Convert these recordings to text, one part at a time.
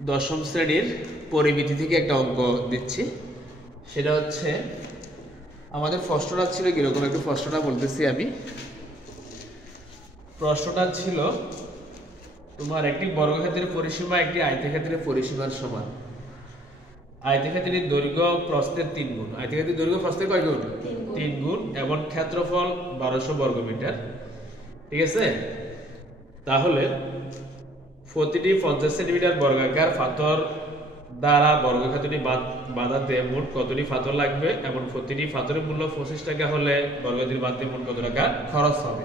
দশম শ্রেণীর পরিমিতি থেকে একটা অঙ্ক দিচ্ছি। সেটা হচ্ছে আমাদের প্রশ্নটা ছিল কিরকম, একটু প্রশ্নটা বলতেছি আমি। প্রশ্নটা ছিল তোমার একটি বর্গক্ষেত্রের পরিসীমা একটি আয়তক্ষেত্রের পরিসীমার সমান। আয়তক্ষেত্রের দৈর্ঘ্য প্রস্থের 3 গুণ। আয়তক্ষেত্রের দৈর্ঘ্য প্রস্থের কয় গুণ? 3 গুণ এবং ক্ষেত্রফল 1200 বর্গমিটার। ঠিক আছে, তাহলে প্রতিটি 50 সেন্টিমিটার বর্গাকার পাথর দ্বারা বর্গক্ষেত্রটি বাঁধাতে মোট কতটি পাথর লাগবে এবং প্রতিটি পাথরের মূল্য 25 টাকা হলে বর্গক্ষেত্রটি বাঁধতে মোট কত টাকা খরচ হবে।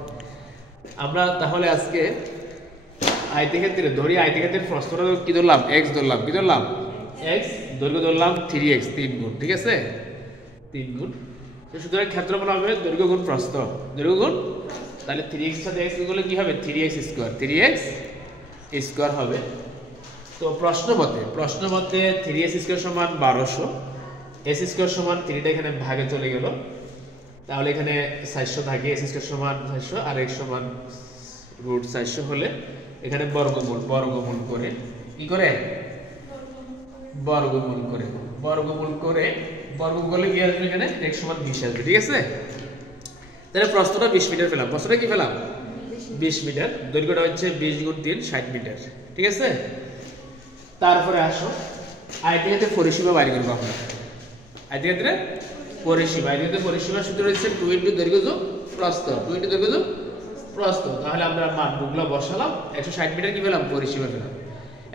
আমরা তাহলে আজকে আয়তক্ষেত্রে ধরি, আয়তক্ষেত্রের প্রস্থটা কি ধরলাম? x ধরলাম। কি ধরলাম? x। দৈর্ঘ্য ধরলাম 3x, 3 গুণ। ঠিক আছে, 3 গুণ। সুতরাং ক্ষেত্রফল হবে দৈর্ঘ্য গুণ প্রস্থ, দৈর্ঘ্য গুণ। তাহলে 3x সাথে x গুণলে কি হবে? 3x স্কয়ার, 3x স্কয়ার হবে। তো প্রশ্ন মতে 3s স্কয়ার সমান 1200, s স্কয়ার সমান 3টা এখানে ভাগে চলে গেল, তাহলে এখানে 400 থাকে। s স্কয়ার সমান 400 আর x সমান √400 হলে এখানে বর্গমূল করে কি করে? বর্গমূল করলে কি আসবে? এখানে x সমান 20 আসবে। ঠিক আছে, তাহলে প্রস্থটা 20 মিটার পেলাম। প্রস্থটা কি পেলাম? 20 মিটার। দৈর্ঘ্যটা হচ্ছে 20 গুণ 3 60 মিটার। ঠিক আছে, তারপরে আসো আয়তক্ষেত্রের পরিসীমা বাইর করব আমরা। আয়তক্ষেত্রের পরিসীমা সূত্র হচ্ছে 2 * দৈর্ঘ্য যোগ প্রস্থ, 2 * দৈর্ঘ্য যোগ প্রস্থ। তাহলে আমরা মানগুলো বসালাম, 160 মিটার কি পেলাম? পরিসীমা পেলাম।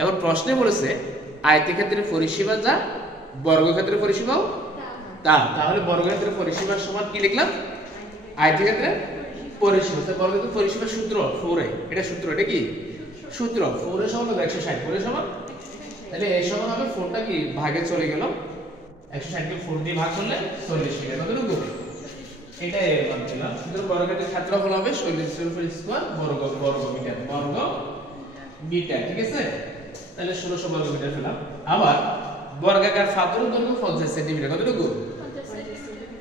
এখন প্রশ্নে বলেছে আয়তক্ষেত্রের পরিসীমা যা, বর্গক্ষেত্রের পরিসীমাও তা। তাহলে বর্গক্ষেত্রের পরিসীমার সমান কি লিখলাম? আয়তক্ষেত্রের পরিসীমা। তাহলে বর্গক্ষেত্রের পরিসীমার সূত্র 4a। এটা সূত্র, এটা কি সূত্র? 4 এর সমান 160, 4 এর সমান, তাহলে এই সমান হবে 4টা কি ভাগে চলে গেল, 160 কে 4 দিয়ে ভাগ করলে 40 মিটার। কতটুকু? এটা এর মান পেলাম। সুতরাং বর্গক্ষেত্রের ক্ষেত্রফল হবে 40 স্কয়ার বর্গমিটার। ঠিক আছে, তাহলে 1600 বর্গমিটার পেলাম। আবার বর্গাকার পাথরের দৈর্ঘ্য 50 সেন্টিমিটার। কতটুকু?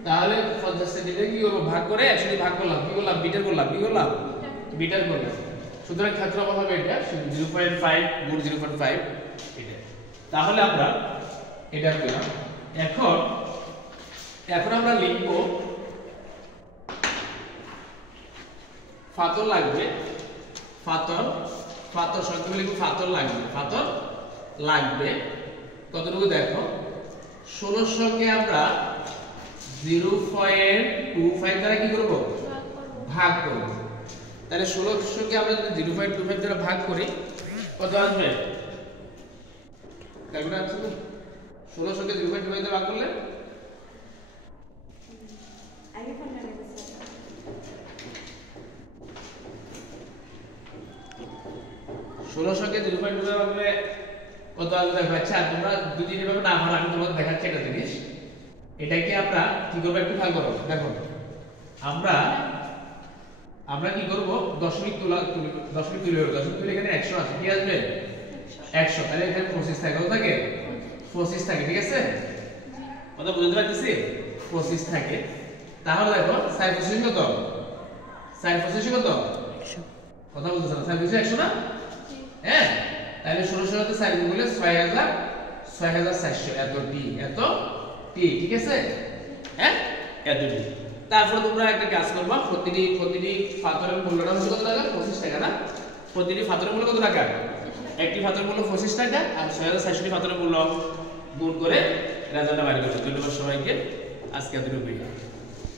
তাহলে 50 সেন্টিমিটার কি করব? ভাগ করে 100 দিয়ে ভাগ করলাম। কি করলাম? মিটার করলাম। কি করলাম? মিটার করলাম। সুতরাং ক্ষেত্রফল হবে এটা 0.5 গুণ 0.5 এটা। তাহলে আমরা এটা পেলাম। এখন আমরা লিখব পাথর লাগবে। পাথর সংক্ষেপে লিখব পাথর লাগবে কতটুকু? দেখো 1600 কে আমরা 0.25 দ্বারা কি করব? ভাগ করব। তাহলে 1600 কে আমরা যদি 0.25 দ্বারা ভাগ করি কত আসবে? ক্যালকুলেটর আছে তো? 1600 কে 0.25 দ্বারা ভাগ করলে 1600 কে 0.25 দ্বারা ভাগ করলে কত আসবে? আচ্ছা, তোমরা যদি এভাবে না পারো আমি তোমাদের দেখাচ্ছি একটা জিনিস। এটাকে আমরা কি করব? একটু খেয়াল করো। দেখো আমরা কি করব? দশমিক তুলে এখানে 100 আছে। কি আসবে? 100। তাহলে এখানে 25 থাকে। কত থাকে? 25 থাকে। ঠিক আছে, কথা বুঝতে পারতেছি? 25 থাকে। তাহলে দেখো 4 25 কত? 4 25 কত? 100। কথা বুঝতেছ না? 4 25 100 না? হ্যাঁ, তাহলে 1600 সাথে 4 গুণ করলে 6400 এত টি। ঠিক আছে, হ্যাঁ, এত টি। তারপর তোমরা একটা কাজ করবা, প্রতিটি পাথরের মূল্যটা হচ্ছে কত টাকা? 25 টাকা না? প্রতিটি পাথরের মূল্য কত টাকা? একটি পাথরের মূল্য 25 টাকা আর 6400 পাথরের মূল্য গুণ করে রেজাল্টটা বাইর করতে। ধন্যবাদ সবাইকে। আজকে এতটুকুই।